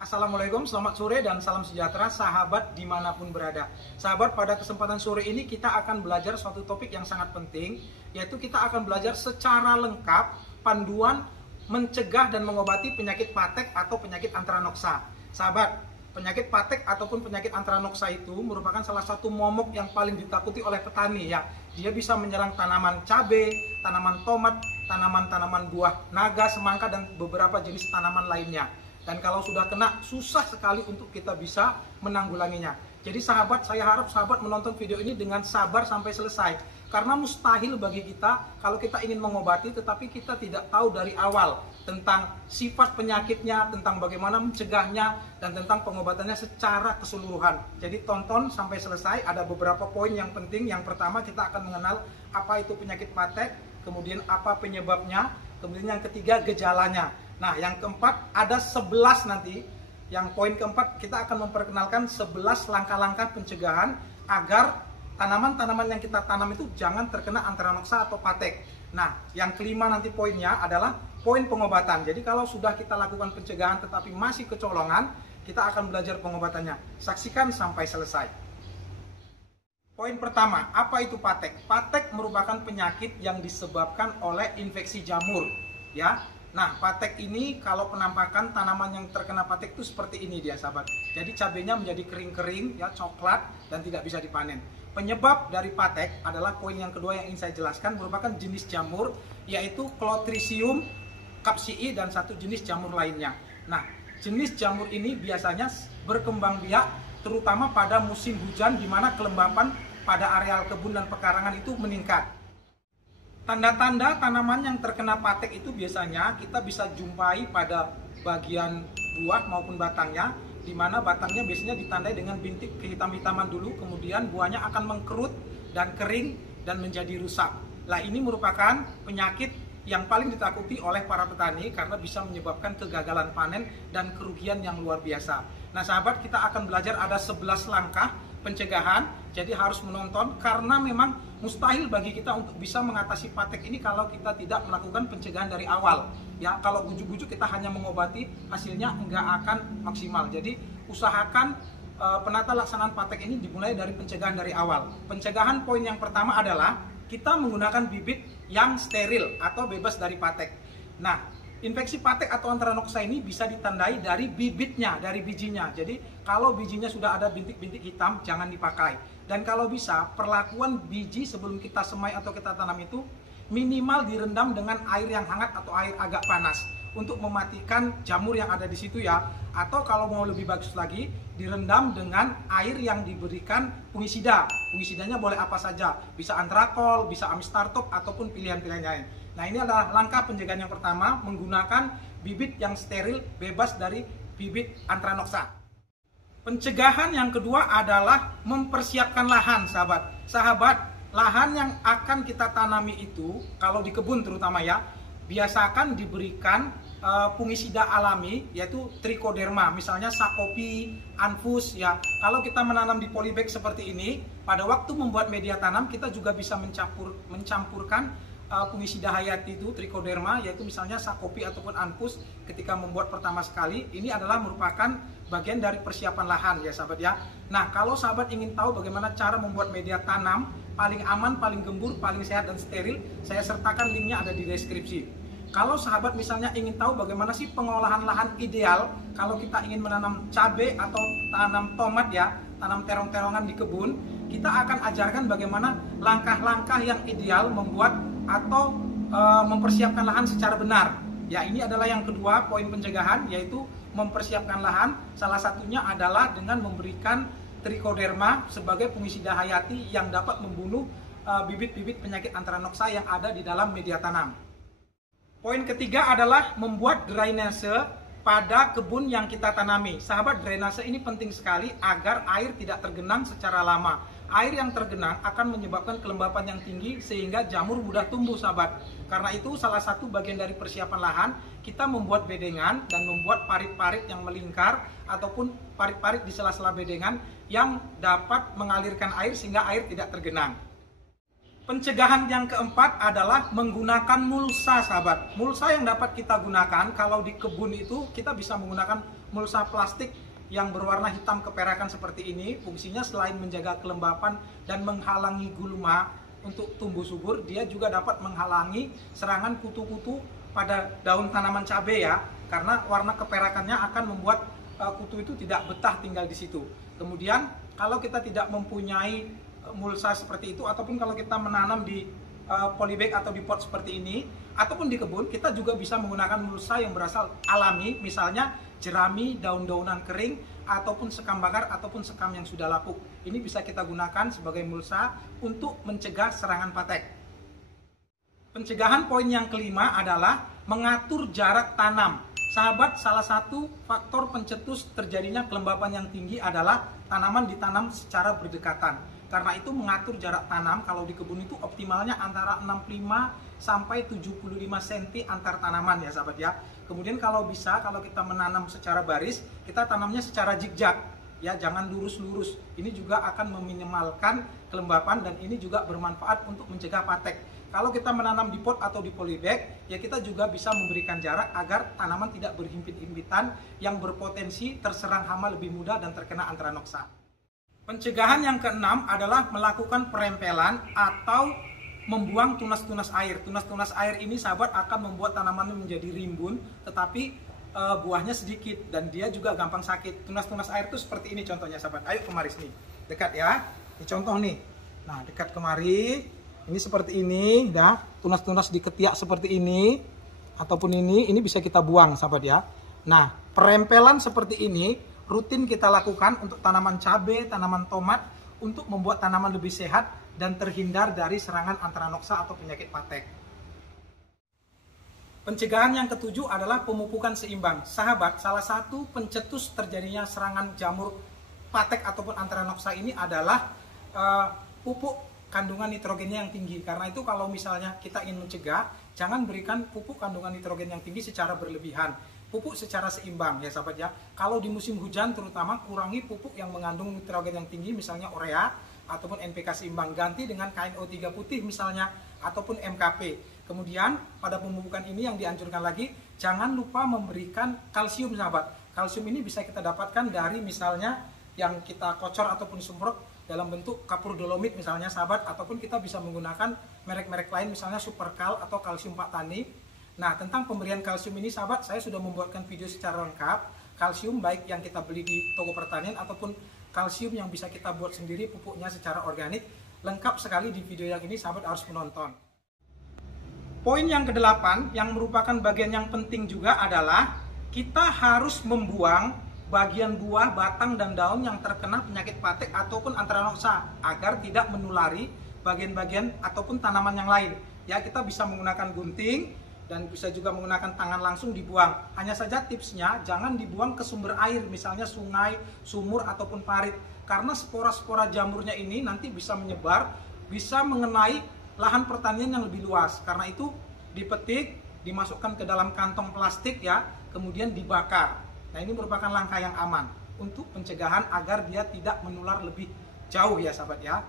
Assalamualaikum, selamat sore dan salam sejahtera sahabat dimanapun berada. Sahabat, pada kesempatan sore ini kita akan belajar suatu topik yang sangat penting, yaitu kita akan belajar secara lengkap panduan mencegah dan mengobati penyakit patek atau penyakit antranoksa. Sahabat, penyakit patek ataupun penyakit antranoksa itu merupakan salah satu momok yang paling ditakuti oleh petani ya. Dia bisa menyerang tanaman cabai, tanaman tomat, tanaman-tanaman buah naga, semangka dan beberapa jenis tanaman lainnya. Dan kalau sudah kena, susah sekali untuk kita bisa menanggulanginya. Jadi sahabat, saya harap sahabat menonton video ini dengan sabar sampai selesai. Karena mustahil bagi kita kalau kita ingin mengobati tetapi kita tidak tahu dari awal tentang sifat penyakitnya, tentang bagaimana mencegahnya, dan tentang pengobatannya secara keseluruhan. Jadi tonton sampai selesai, ada beberapa poin yang penting. Yang pertama, kita akan mengenal apa itu penyakit patek, kemudian apa penyebabnya, kemudian yang ketiga gejalanya. Nah, yang keempat ada 11 nanti. Yang poin keempat kita akan memperkenalkan 11 langkah-langkah pencegahan agar tanaman-tanaman yang kita tanam itu jangan terkena antranoksa atau patek. Nah, yang kelima nanti poinnya adalah poin pengobatan. Jadi kalau sudah kita lakukan pencegahan tetapi masih kecolongan, kita akan belajar pengobatannya. Saksikan sampai selesai. Poin pertama, apa itu patek? Patek merupakan penyakit yang disebabkan oleh infeksi jamur, ya. Nah, patek ini kalau penampakan tanaman yang terkena patek itu seperti ini dia, sahabat. Jadi cabenya menjadi kering-kering, ya, coklat dan tidak bisa dipanen. Penyebab dari patek adalah poin yang kedua yang ingin saya jelaskan, merupakan jenis jamur, yaitu Clostridium capsii dan satu jenis jamur lainnya. Nah, jenis jamur ini biasanya berkembang biak terutama pada musim hujan di mana kelembapan pada areal kebun dan pekarangan itu meningkat. Tanda-tanda tanaman yang terkena patek itu biasanya kita bisa jumpai pada bagian buah maupun batangnya, di mana batangnya biasanya ditandai dengan bintik kehitam-hitaman dulu, kemudian buahnya akan mengkerut dan kering dan menjadi rusak. Nah, ini merupakan penyakit yang paling ditakuti oleh para petani karena bisa menyebabkan kegagalan panen dan kerugian yang luar biasa. Nah, sahabat, kita akan belajar ada 11 langkah pencegahan, jadi harus menonton karena memang mustahil bagi kita untuk bisa mengatasi patek ini kalau kita tidak melakukan pencegahan dari awal. Ya, kalau bujuk-bujuk kita hanya mengobati, hasilnya enggak akan maksimal. Jadi usahakan penata laksanaan patek ini dimulai dari pencegahan dari awal. Pencegahan poin yang pertama adalah kita menggunakan bibit yang steril atau bebas dari patek. Nah, infeksi patek atau antranoksa ini bisa ditandai dari bibitnya, dari bijinya. Jadi kalau bijinya sudah ada bintik-bintik hitam, jangan dipakai. Dan kalau bisa, perlakuan biji sebelum kita semai atau kita tanam itu minimal direndam dengan air yang hangat atau air agak panas untuk mematikan jamur yang ada di situ ya. Atau kalau mau lebih bagus lagi, direndam dengan air yang diberikan fungisida. Fungisidanya boleh apa saja, bisa antrakol, bisa amistartop ataupun pilihan-pilihan lain. Nah, ini adalah langkah pencegahan yang pertama, menggunakan bibit yang steril bebas dari bibit antranoksa. Pencegahan yang kedua adalah mempersiapkan lahan, sahabat. Sahabat, lahan yang akan kita tanami itu, kalau di kebun terutama ya, biasakan diberikan fungisida alami, yaitu trichoderma, misalnya Sakopi, Anfus ya. Kalau kita menanam di polybag seperti ini, pada waktu membuat media tanam kita juga bisa mencampurkan fungisida hayati itu trichoderma, yaitu misalnya Sakopi ataupun Anfus ketika membuat pertama sekali. Ini adalah merupakan bagian dari persiapan lahan ya, sahabat ya. Nah, kalau sahabat ingin tahu bagaimana cara membuat media tanam paling aman, paling gembur, paling sehat dan steril, saya sertakan linknya ada di deskripsi. Kalau sahabat misalnya ingin tahu bagaimana sih pengolahan lahan ideal kalau kita ingin menanam cabai atau tanam tomat ya, tanam terong-terongan di kebun, kita akan ajarkan bagaimana langkah-langkah yang ideal membuat atau mempersiapkan lahan secara benar. Ya, ini adalah yang kedua poin pencegahan, yaitu mempersiapkan lahan. Salah satunya adalah dengan memberikan trichoderma sebagai fungisida hayati yang dapat membunuh bibit-bibit penyakit antranoksa yang ada di dalam media tanam. Poin ketiga adalah membuat drainase pada kebun yang kita tanami. Sahabat, drainase ini penting sekali agar air tidak tergenang secara lama. Air yang tergenang akan menyebabkan kelembapan yang tinggi sehingga jamur mudah tumbuh, sahabat. Karena itu salah satu bagian dari persiapan lahan, kita membuat bedengan dan membuat parit-parit yang melingkar ataupun parit-parit di sela-sela bedengan yang dapat mengalirkan air sehingga air tidak tergenang. Pencegahan yang keempat adalah menggunakan mulsa, sahabat. Mulsa yang dapat kita gunakan kalau di kebun itu kita bisa menggunakan mulsa plastik yang berwarna hitam keperakan seperti ini, fungsinya selain menjaga kelembapan dan menghalangi gulma untuk tumbuh subur, dia juga dapat menghalangi serangan kutu-kutu pada daun tanaman cabai ya, karena warna keperakannya akan membuat kutu itu tidak betah tinggal di situ. Kemudian kalau kita tidak mempunyai mulsa seperti itu, ataupun kalau kita menanam di polybag atau di pot seperti ini, ataupun di kebun, kita juga bisa menggunakan mulsa yang berasal alami, misalnya jerami, daun-daunan kering, ataupun sekam bakar, ataupun sekam yang sudah lapuk. Ini bisa kita gunakan sebagai mulsa untuk mencegah serangan patek. Pencegahan poin yang kelima adalah mengatur jarak tanam. Sahabat, salah satu faktor pencetus terjadinya kelembapan yang tinggi adalah tanaman ditanam secara berdekatan. Karena itu mengatur jarak tanam kalau di kebun itu optimalnya antara 65 sampai 75 cm antar tanaman ya sahabat ya. Kemudian kalau bisa, kalau kita menanam secara baris, kita tanamnya secara zigzag ya, jangan lurus-lurus. Ini juga akan meminimalkan kelembapan dan ini juga bermanfaat untuk mencegah patek. Kalau kita menanam di pot atau di polybag, ya kita juga bisa memberikan jarak agar tanaman tidak berhimpit-himpitan yang berpotensi terserang hama lebih mudah dan terkena antranoksa. Pencegahan yang keenam adalah melakukan perempelan atau membuang tunas-tunas air. Tunas-tunas air ini sahabat akan membuat tanaman menjadi rimbun, tetapi buahnya sedikit dan dia juga gampang sakit. Tunas-tunas air itu seperti ini contohnya sahabat. Ayo kemari sini, dekat ya. Ini contoh nih. Nah dekat kemari. Ini seperti ini, dah tunas-tunas di ketiak seperti ini, ataupun ini bisa kita buang, sahabat ya. Nah, perempelan seperti ini rutin kita lakukan untuk tanaman cabai, tanaman tomat, untuk membuat tanaman lebih sehat dan terhindar dari serangan antranoksa atau penyakit patek. Pencegahan yang ketujuh adalah pemupukan seimbang. Sahabat, salah satu pencetus terjadinya serangan jamur patek ataupun antranoksa ini adalah pupuk kandungan nitrogennya yang tinggi. Karena itu kalau misalnya kita ingin mencegah, jangan berikan pupuk kandungan nitrogen yang tinggi secara berlebihan. Pupuk secara seimbang ya sahabat ya. Kalau di musim hujan terutama, kurangi pupuk yang mengandung nitrogen yang tinggi, misalnya urea ataupun NPK seimbang, ganti dengan KNO3 putih misalnya, ataupun MKP. Kemudian pada pemupukan ini yang dianjurkan lagi, jangan lupa memberikan kalsium sahabat. Kalsium ini bisa kita dapatkan dari misalnya yang kita kocor ataupun semprot dalam bentuk kapur dolomit misalnya sahabat, ataupun kita bisa menggunakan merek-merek lain misalnya Superkal atau kalsium Pak Tani. Nah tentang pemberian kalsium ini sahabat, saya sudah membuatkan video secara lengkap. Kalsium baik yang kita beli di toko pertanian ataupun kalsium yang bisa kita buat sendiri pupuknya secara organik, lengkap sekali di video yang ini, sahabat harus menonton. Poin yang ke-8 yang merupakan bagian yang penting juga adalah kita harus membuang bagian buah, batang, dan daun yang terkena penyakit patek ataupun antranoksa agar tidak menulari bagian-bagian ataupun tanaman yang lain. Ya, kita bisa menggunakan gunting dan bisa juga menggunakan tangan langsung dibuang. Hanya saja tipsnya jangan dibuang ke sumber air, misalnya sungai, sumur ataupun parit, karena spora-spora jamurnya ini nanti bisa menyebar, bisa mengenai lahan pertanian yang lebih luas. Karena itu dipetik, dimasukkan ke dalam kantong plastik ya, kemudian dibakar. Nah ini merupakan langkah yang aman untuk pencegahan agar dia tidak menular lebih jauh ya sahabat ya.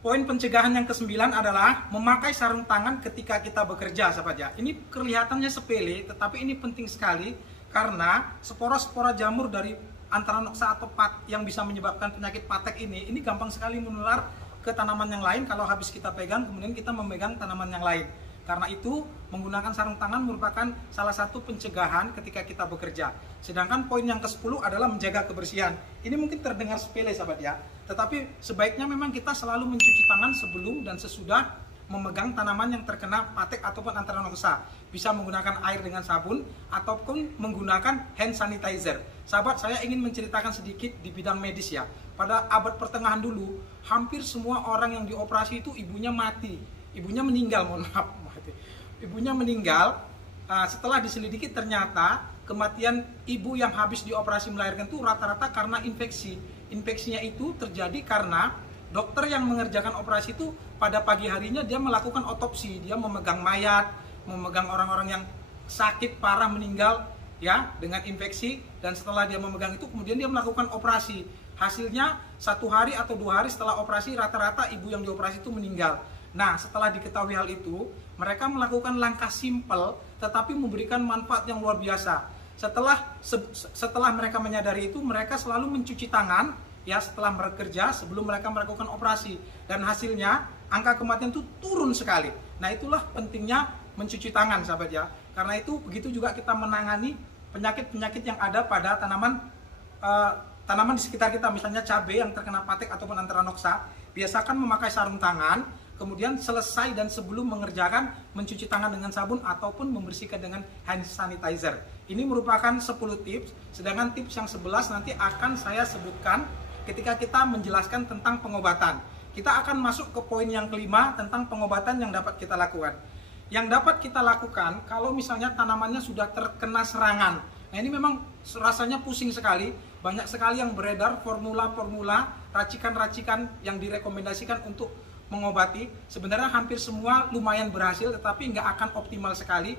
Poin pencegahan yang ke-9 adalah memakai sarung tangan ketika kita bekerja sahabat ya. Ini kelihatannya sepele tetapi ini penting sekali karena spora-spora jamur dari antranoksa atau yang bisa menyebabkan penyakit patek ini gampang sekali menular ke tanaman yang lain kalau habis kita pegang kemudian kita memegang tanaman yang lain. Karena itu, menggunakan sarung tangan merupakan salah satu pencegahan ketika kita bekerja. Sedangkan poin yang ke-10 adalah menjaga kebersihan. Ini mungkin terdengar sepele sahabat ya, tetapi sebaiknya memang kita selalu mencuci tangan sebelum dan sesudah memegang tanaman yang terkena patek ataupun antranoksa. Bisa menggunakan air dengan sabun ataupun menggunakan hand sanitizer. Sahabat, saya ingin menceritakan sedikit di bidang medis ya. Pada abad pertengahan dulu, hampir semua orang yang dioperasi itu ibunya mati. Ibunya meninggal, mohon maaf. Ibunya meninggal, setelah diselidiki ternyata kematian ibu yang habis dioperasi melahirkan itu rata-rata karena infeksi. Infeksinya itu terjadi karena dokter yang mengerjakan operasi itu pada pagi harinya dia melakukan otopsi, dia memegang mayat, memegang orang-orang yang sakit parah meninggal ya dengan infeksi, dan setelah dia memegang itu kemudian dia melakukan operasi. Hasilnya 1 hari atau 2 hari setelah operasi rata-rata ibu yang dioperasi itu meninggal. Nah, setelah diketahui hal itu, mereka melakukan langkah simpel tetapi memberikan manfaat yang luar biasa. Setelah mereka menyadari itu, mereka selalu mencuci tangan ya setelah bekerja sebelum mereka melakukan operasi, dan hasilnya angka kematian itu turun sekali. Nah, itulah pentingnya mencuci tangan, sahabat ya. Karena itu begitu juga kita menangani penyakit-penyakit yang ada pada tanaman di sekitar kita, misalnya cabai yang terkena patek ataupun anthranoxa. Biasakan memakai sarung tangan, kemudian selesai dan sebelum mengerjakan mencuci tangan dengan sabun ataupun membersihkan dengan hand sanitizer. Ini merupakan 10 tips, sedangkan tips yang 11 nanti akan saya sebutkan ketika kita menjelaskan tentang pengobatan. Kita akan masuk ke poin yang kelima tentang pengobatan yang dapat kita lakukan. Yang dapat kita lakukan kalau misalnya tanamannya sudah terkena serangan. Nah, ini memang rasanya pusing sekali. Banyak sekali yang beredar formula-formula, racikan-racikan yang direkomendasikan untuk mengobati. Sebenarnya hampir semua lumayan berhasil, tetapi nggak akan optimal sekali.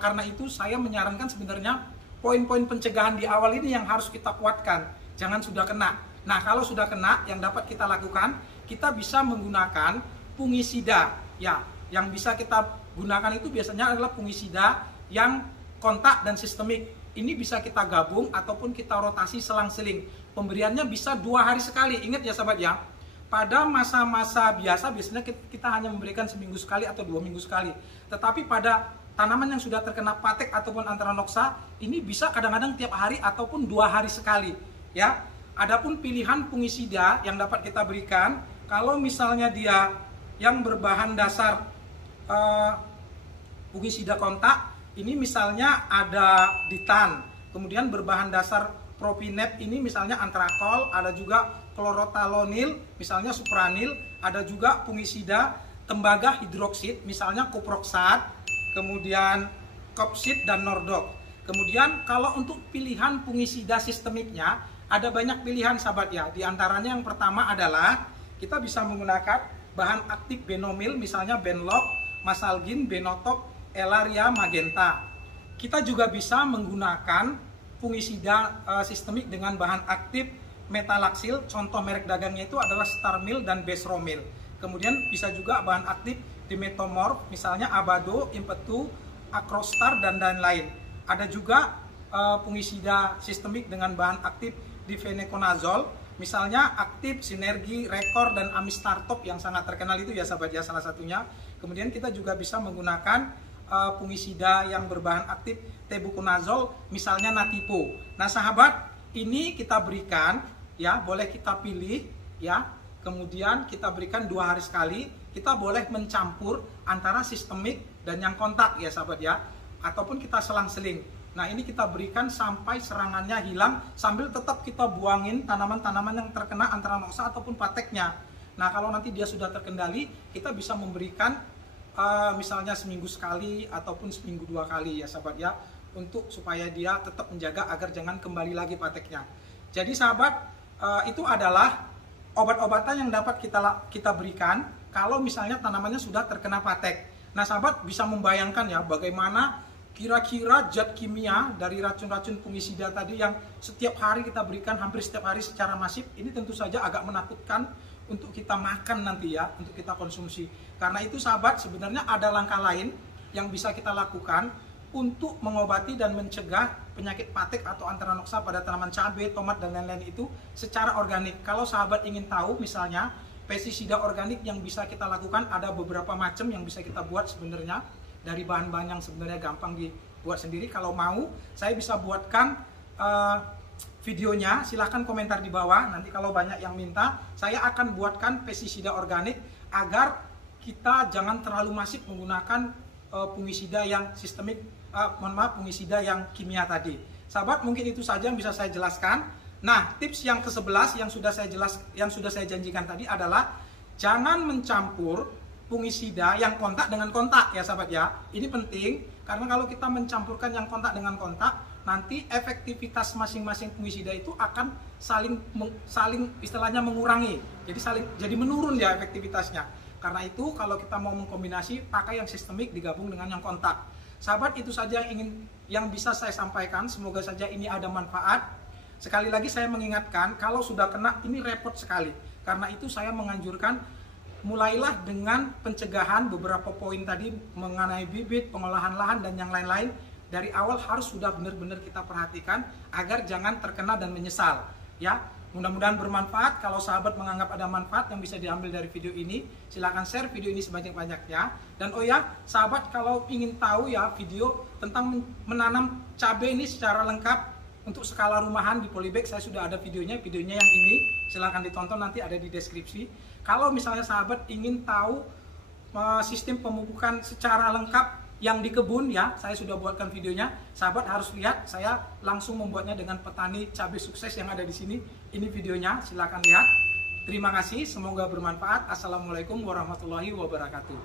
Karena itu saya menyarankan sebenarnya poin-poin pencegahan di awal ini yang harus kita kuatkan. Jangan sudah kena. Nah, kalau sudah kena, yang dapat kita lakukan, kita bisa menggunakan fungisida. Ya, yang bisa kita gunakan itu biasanya adalah fungisida yang kontak dan sistemik. Ini bisa kita gabung ataupun kita rotasi selang-seling. Pemberiannya bisa 2 hari sekali. Ingat ya sahabat ya, pada masa-masa biasanya kita hanya memberikan seminggu sekali atau 2 minggu sekali. Tetapi pada tanaman yang sudah terkena patek ataupun anthranoxa, ini bisa kadang-kadang tiap hari ataupun 2 hari sekali. Ya, adapun pilihan fungisida yang dapat kita berikan, kalau misalnya dia yang berbahan dasar fungisida kontak, ini misalnya ada ditan, kemudian berbahan dasar propinep, ini misalnya antrakol, ada juga klorotalonil, misalnya supranil, ada juga fungisida tembaga hidroksid, misalnya kuproxat, kemudian kopsid dan nordok. Kemudian kalau untuk pilihan fungisida sistemiknya, ada banyak pilihan sahabat ya. Di antaranya yang pertama adalah kita bisa menggunakan bahan aktif benomil, misalnya benlok, masalgin, benotop, elaria magenta. Kita juga bisa menggunakan fungisida sistemik dengan bahan aktif metalaxil, contoh merek dagangnya itu adalah Starmil dan Besromil. Kemudian bisa juga bahan aktif dimetomorf, misalnya Abado, Impetu, Acrostar dan lain-lain. Ada juga fungisida sistemik dengan bahan aktif difeneconazole, misalnya aktif Sinergi, Rekor dan Amistartop yang sangat terkenal itu ya sahabat ya, salah satunya. Kemudian kita juga bisa menggunakan fungisida yang berbahan aktif tebuconazole, misalnya Natipo. Nah sahabat, ini kita berikan ya, boleh kita pilih ya, kemudian kita berikan 2 hari sekali. Kita boleh mencampur antara sistemik dan yang kontak ya sahabat ya, ataupun kita selang-seling. Nah, ini kita berikan sampai serangannya hilang, sambil tetap kita buangin tanaman-tanaman yang terkena anthranoxa ataupun pateknya. Nah, kalau nanti dia sudah terkendali, kita bisa memberikan misalnya seminggu sekali ataupun seminggu 2 kali ya sahabat ya, untuk supaya dia tetap menjaga agar jangan kembali lagi pateknya. Jadi sahabat, itu adalah obat-obatan yang dapat kita berikan kalau misalnya tanamannya sudah terkena patek. Nah sahabat bisa membayangkan ya, bagaimana kira-kira zat kimia dari racun-racun fungisida tadi yang setiap hari kita berikan, hampir setiap hari secara masif. Ini tentu saja agak menakutkan untuk kita makan nanti ya, untuk kita konsumsi. Karena itu sahabat, sebenarnya ada langkah lain yang bisa kita lakukan untuk mengobati dan mencegah penyakit patek atau anthranoxa pada tanaman cabai, tomat dan lain-lain itu secara organik. Kalau sahabat ingin tahu misalnya pestisida organik yang bisa kita lakukan, ada beberapa macam yang bisa kita buat sebenarnya dari bahan-bahan yang sebenarnya gampang dibuat sendiri. Kalau mau, saya bisa buatkan videonya, silahkan komentar di bawah. Nanti kalau banyak yang minta, saya akan buatkan pestisida organik agar kita jangan terlalu masif menggunakan fungisida yang sistemik, fungisida yang kimia tadi. Sahabat, mungkin itu saja yang bisa saya jelaskan. Nah, tips yang ke-11 yang sudah saya janjikan tadi adalah jangan mencampur fungisida yang kontak dengan kontak ya sahabat ya. Ini penting karena kalau kita mencampurkan yang kontak dengan kontak, nanti efektivitas masing-masing fungisida itu akan saling istilahnya mengurangi. Jadi menurun ya efektivitasnya. Karena itu kalau kita mau mengkombinasi, pakai yang sistemik digabung dengan yang kontak. Sahabat, itu saja yang bisa saya sampaikan. Semoga saja ini ada manfaat. Sekali lagi saya mengingatkan, kalau sudah kena ini repot sekali. Karena itu saya menganjurkan mulailah dengan pencegahan beberapa poin tadi mengenai bibit, pengolahan lahan dan yang lain-lain dari awal harus sudah benar-benar kita perhatikan agar jangan terkena dan menyesal ya. Mudah-mudahan bermanfaat. Kalau sahabat menganggap ada manfaat yang bisa diambil dari video ini, silahkan share video ini sebanyak-banyaknya. Dan oh ya, sahabat kalau ingin tahu ya video tentang menanam cabai ini secara lengkap untuk skala rumahan di polybag, saya sudah ada videonya yang ini, silahkan ditonton, nanti ada di deskripsi. Kalau misalnya sahabat ingin tahu sistem pemupukan secara lengkap yang di kebun ya, saya sudah buatkan videonya. Sahabat harus lihat, saya langsung membuatnya dengan petani cabai sukses yang ada di sini. Ini videonya, silakan lihat. Terima kasih, semoga bermanfaat. Assalamualaikum warahmatullahi wabarakatuh.